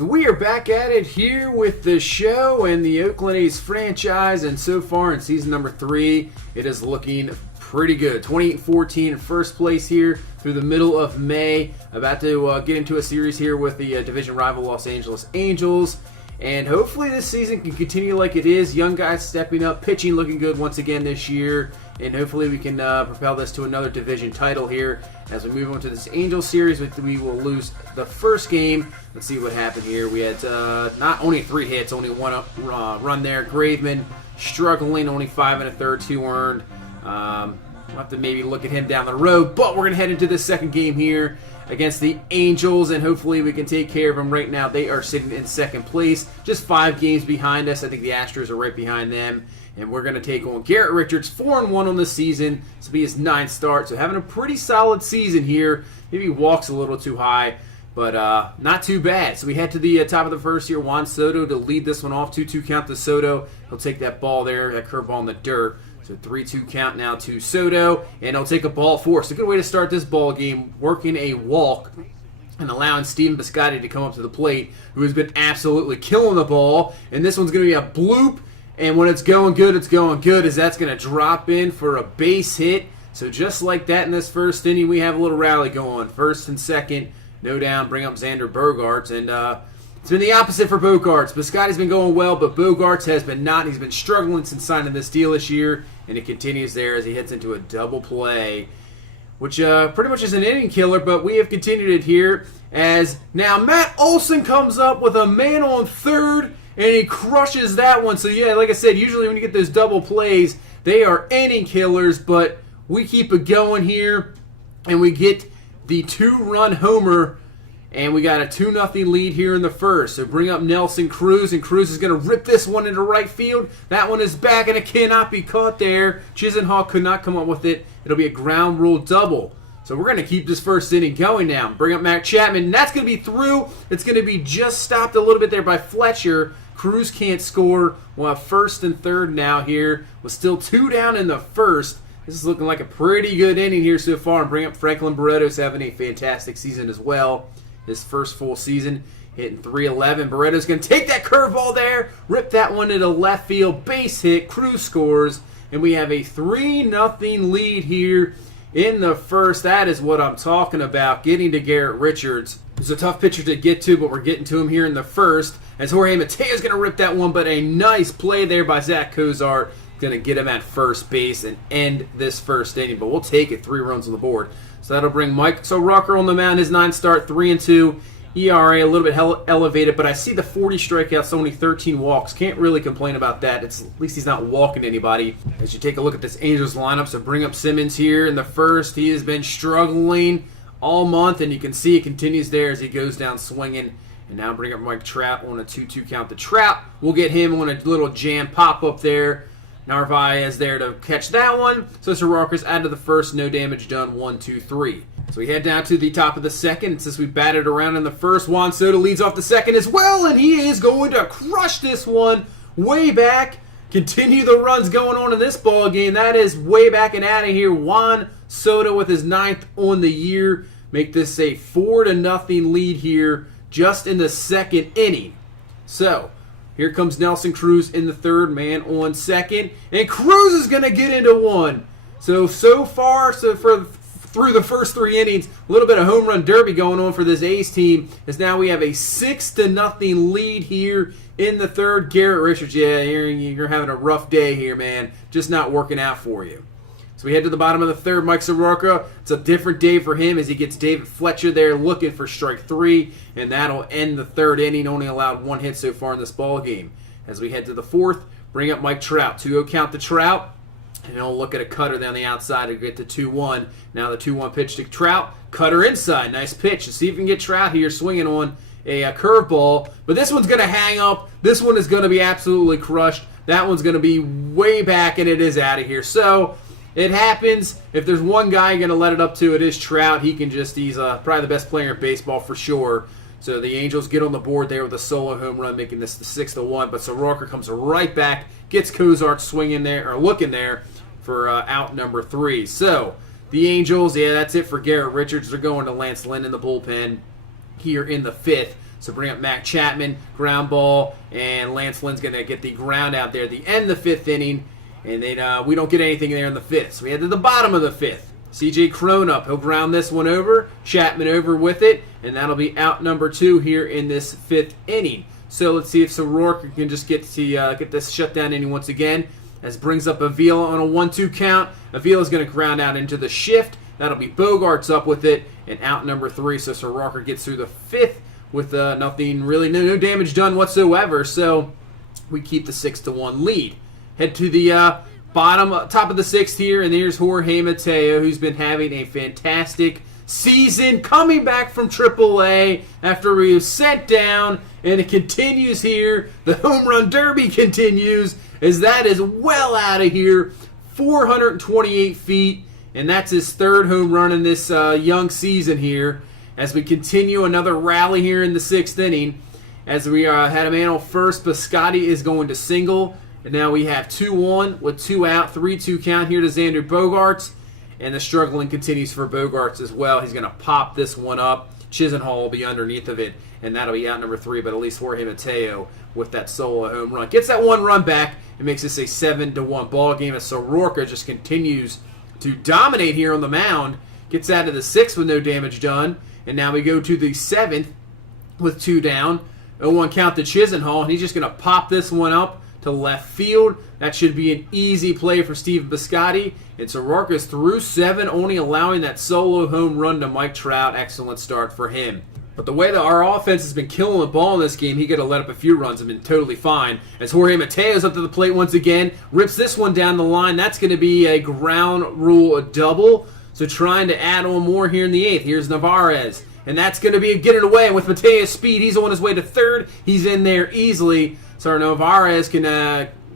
We are back at it here with the show and the Oakland A's franchise, and so far in season number 3, it is looking pretty good. 28-14 in first place here through the middle of May. About to get into a series here with the division rival Los Angeles Angels, and hopefully this season can continue like it is. Young guys stepping up, pitching looking good once again this year, and hopefully we can propel this to another division title here. As we move on to this Angels series, we will lose the first game. Let's see what happened here. We had not only 3 hits, only one run there. Graveman struggling, only 5 1/3, 2 earned. We'll have to maybe look at him down the road, but we're going to head into this second game here against the Angels, and hopefully we can take care of them. Right now they are sitting in second place, just 5 games behind us. I think the Astros are right behind them. And we're going to take on Garrett Richards, 4-1 on the season. This will be his 9th start, so having a pretty solid season here. Maybe walks a little too high, but not too bad. So we head to the top of the first here. Juan Soto to lead this one off. 2-2 count to Soto. He'll take that ball there, that curveball in the dirt. So 3-2 count now to Soto, and he'll take a ball 4. So a good way to start this ball game, working a walk and allowing Steven Piscotty to come up to the plate, who has been absolutely killing the ball. And this one's going to be a bloop. And when it's going good, as that's going to drop in for a base hit. So just like that in this first inning, we have a little rally going. First and second, no down, bring up Xander Bogaerts. And it's been the opposite for Bogaerts. Piscotty's been going well, but Bogaerts has been not. He's been struggling since signing this deal this year. And it continues there as he hits into a double play, which pretty much is an inning killer, but we have continued it here. As now Matt Olson comes up with a man on third, and he crushes that one. So, yeah, like I said, usually when you get those double plays, they are inning killers. But we keep it going here, and we get the 2-run homer, and we got a 2-0 lead here in the first. So bring up Nelson Cruz, and Cruz is going to rip this one into right field. That one is back, and it cannot be caught there. Chisenhall could not come up with it. It'll be a ground rule double. So we're going to keep this first inning going now. Bring up Matt Chapman, and that's going to be through. It's going to be just stopped a little bit there by Fletcher. Cruz can't score. We'll have first and third now here. With still 2 down in the first. This is looking like a pretty good inning here so far. And bring up Franklin Barretos, having a fantastic season as well. His first full season, hitting .311. Barretos going to take that curveball there, rip that one into left field, base hit. Cruz scores, and we have a 3-0 lead here in the first. That is what I'm talking about, getting to Garrett Richards. He's a tough pitcher to get to, but we're getting to him here in the first. As Jorge Mateo's going to rip that one, but a nice play there by Zach Cozart. Going to get him at first base and end this first inning, but we'll take it. 3 runs on the board. So that'll bring Mike Rucker on the mound, his 9th start, 3-2. ERA a little bit elevated, but I see the 40 strikeouts, only 13 walks. Can't really complain about that. At least he's not walking anybody. As you take a look at this Angels lineup, so bring up Simmons here in the first. He has been struggling all month, and you can see it continues there as he goes down swinging. And now bring up Mike Trout on a 2-2 count to Trout. We'll get him on a little jam pop-up there. Narvaez there to catch that one. So Soroka's out of the first, no damage done, 1-2-3. So we head down to the top of the second. And since we batted around in the first, Juan Soto leads off the second as well, and he is going to crush this one way back. Continue the runs going on in this ball game. That is way back and out of here. Juan Soto with his 9th on the year. Make this a 4-0 lead here just in the second inning. So here comes Nelson Cruz in the third, man on second. And Cruz is going to get into one. So far, through the first 3 innings, a little bit of home run derby going on for this A's team. As now we have a 6-0 lead here in the third. Garrett Richards, yeah, you're having a rough day here, man. Just not working out for you. So we head to the bottom of the third. Mike Soroka, it's a different day for him as he gets David Fletcher there looking for strike 3, and that'll end the third inning. Only allowed 1 hit so far in this ball game. As we head to the fourth, bring up Mike Trout. 2-0 count to Trout, and he'll look at a cutter down the outside to get to 2-1. Now the 2-1 pitch to Trout. Cutter inside. Nice pitch. To see if we can get Trout here swinging on a curveball. But this one's going to hang up. This one is going to be absolutely crushed. That one's going to be way back, and it is out of here. So it happens. If there's one guy going to let it up to, it is Trout. He's probably the best player in baseball for sure. So the Angels get on the board there with a solo home run, making this the 6-1. But Soroka comes right back, gets Cozart swinging there, or looking there for out number 3. So the Angels, yeah, that's it for Garrett Richards. They're going to Lance Lynn in the bullpen here in the 5th. So bring up Matt Chapman, ground ball, and Lance Lynn's going to get the ground out there at the end of the 5th inning. And then we don't get anything there in the 5th. So we head to the bottom of the 5th. CJ Cron up. He'll ground this one over. Chapman over with it. And that'll be out number 2 here in this 5th inning. So let's see if Soroka can just get this shutdown inning once again. As brings up Avila on a 1-2 count. Avila's going to ground out into the shift. That'll be Bogarts up with it. And out number 3. So Soroka gets through the 5th with nothing really, no damage done whatsoever. So we keep the 6-1 lead. Head to the top of the 6th here, and here's Jorge Mateo, who's been having a fantastic season, coming back from AAA after he was sent down, and it continues here. The home run derby continues, as that is well out of here, 428 feet, and that's his 3rd home run in this young season here. As we continue another rally here in the 6th inning, as we had a man on first, Piscotty is going to single. And now we have 2-1 with 2 out, 3-2 count here to Xander Bogaerts. And the struggling continues for Bogaerts as well. He's going to pop this one up. Chisenhall will be underneath of it, and that'll be out number 3. But at least Jorge Mateo with that solo home run gets that 1 run back and makes this a 7-1 ball game. As Soroka just continues to dominate here on the mound. Gets out of the 6th with no damage done. And now we go to the 7th with 2 down. 0-1 count to Chisenhall, and he's just going to pop this one up to left field. That should be an easy play for Steven Piscotty. And Soroka's through 7, only allowing that solo home run to Mike Trout. Excellent start for him. But the way that our offense has been killing the ball in this game, he could have let up a few runs and been totally fine. As Jorge Mateo's up to the plate once again, rips this one down the line. That's going to be a ground rule double. So trying to add on more here in the 8th. Here's Navarez. And that's going to be a get it away. And with Mateo's speed, he's on his way to 3rd. He's in there easily. So Navarez can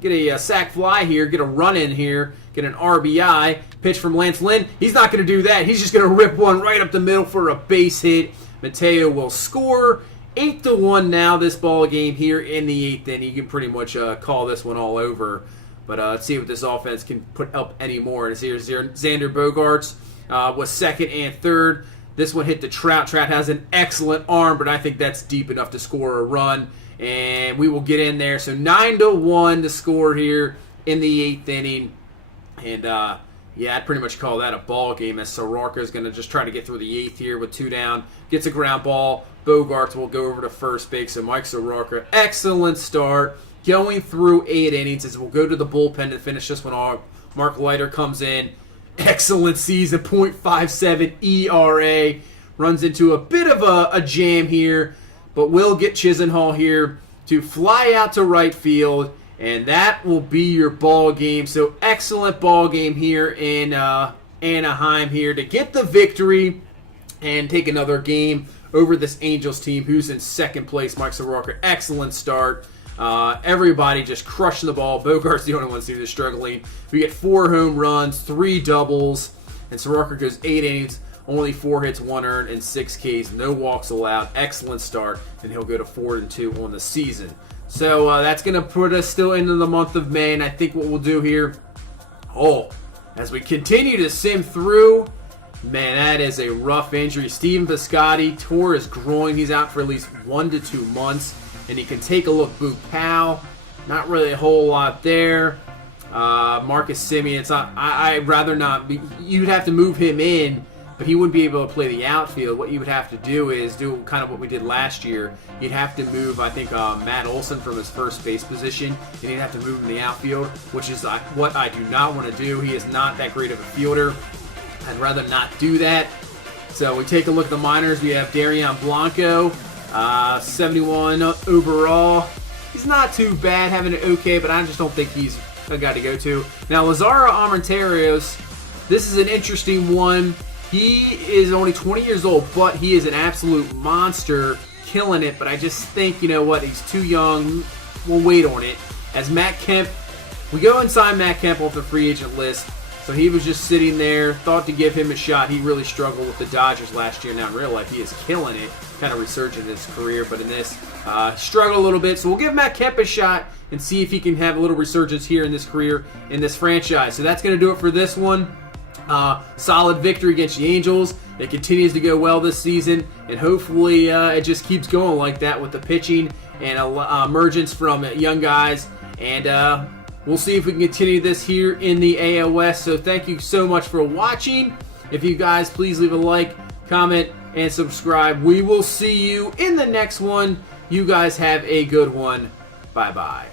get a sac fly here, get a run in here, get an RBI. Pitch from Lance Lynn. He's not going to do that. He's just going to rip one right up the middle for a base hit. Mateo will score. 8-1 now this ball game here in the 8th inning. You can pretty much call this one all over. But let's see what this offense can put up anymore. And here's Xander Bogaerts was 2nd and 3rd. This one hit the Trout. Trout has an excellent arm, but I think that's deep enough to score a run. And we will get in there. So 9-1 to score here in the 8th inning. And yeah, I'd pretty much call that a ball game, as Soroka is going to just try to get through the 8th here with 2 down. Gets a ground ball. Bogaerts will go over to first base. So Mike Soroka, excellent start. Going through 8 innings, as we'll go to the bullpen to finish this one off. Mark Leiter comes in. Excellent season, .57 ERA. Runs into a bit of a jam here, but will get Chisenhall here to fly out to right field, and that will be your ball game. So excellent ball game here in Anaheim here to get the victory and take another game over this Angels team who's in 2nd place. Mike Soroka, excellent start. Everybody just crushing the ball. Bogart's the only one who's struggling. We get 4 home runs, 3 doubles, and Soroka goes 8 innings, only 4 hits, 1 earned, and 6 Ks. No walks allowed. Excellent start, and he'll go to 4-2 on the season. So that's going to put us still into the month of May, and I think what we'll do here, as we continue to sim through, man, that is a rough injury. Steven Piscotty tore his groin. He's out for at least 1 to 2 months. And you can take a look. Boop Powell, not really a whole lot there. Marcus Semien, I'd rather not. You'd have to move him in, but he wouldn't be able to play the outfield. What you would have to do is do kind of what we did last year. You'd have to move, I think, Matt Olson from his first base position, and you'd have to move him in the outfield, which is what I do not want to do. He is not that great of a fielder. I'd rather not do that. So we take a look at the minors. We have Darian Blanco. 71 overall. He's not too bad, having it okay, but I just don't think he's a guy to go to. Now, Lazaro Armenteros, this is an interesting one. He is only 20 years old, but he is an absolute monster, killing it. But I just think, you know what, he's too young. We'll wait on it. As Matt Kemp, we go and sign Matt Kemp off the free agent list. So he was just sitting there, thought to give him a shot. He really struggled with the Dodgers last year. Now in real life, he is killing it. Kind of resurging his career, but in this, struggled a little bit. So we'll give Matt Kemp a shot and see if he can have a little resurgence here in this career, in this franchise. So that's going to do it for this one. solid victory against the Angels. It continues to go well this season, and hopefully it just keeps going like that with the pitching and emergence from young guys. And we'll see if we can continue this here in the AL West. So thank you so much for watching. If you guys, please leave a like, comment, and subscribe. We will see you in the next one. You guys have a good one. Bye-bye.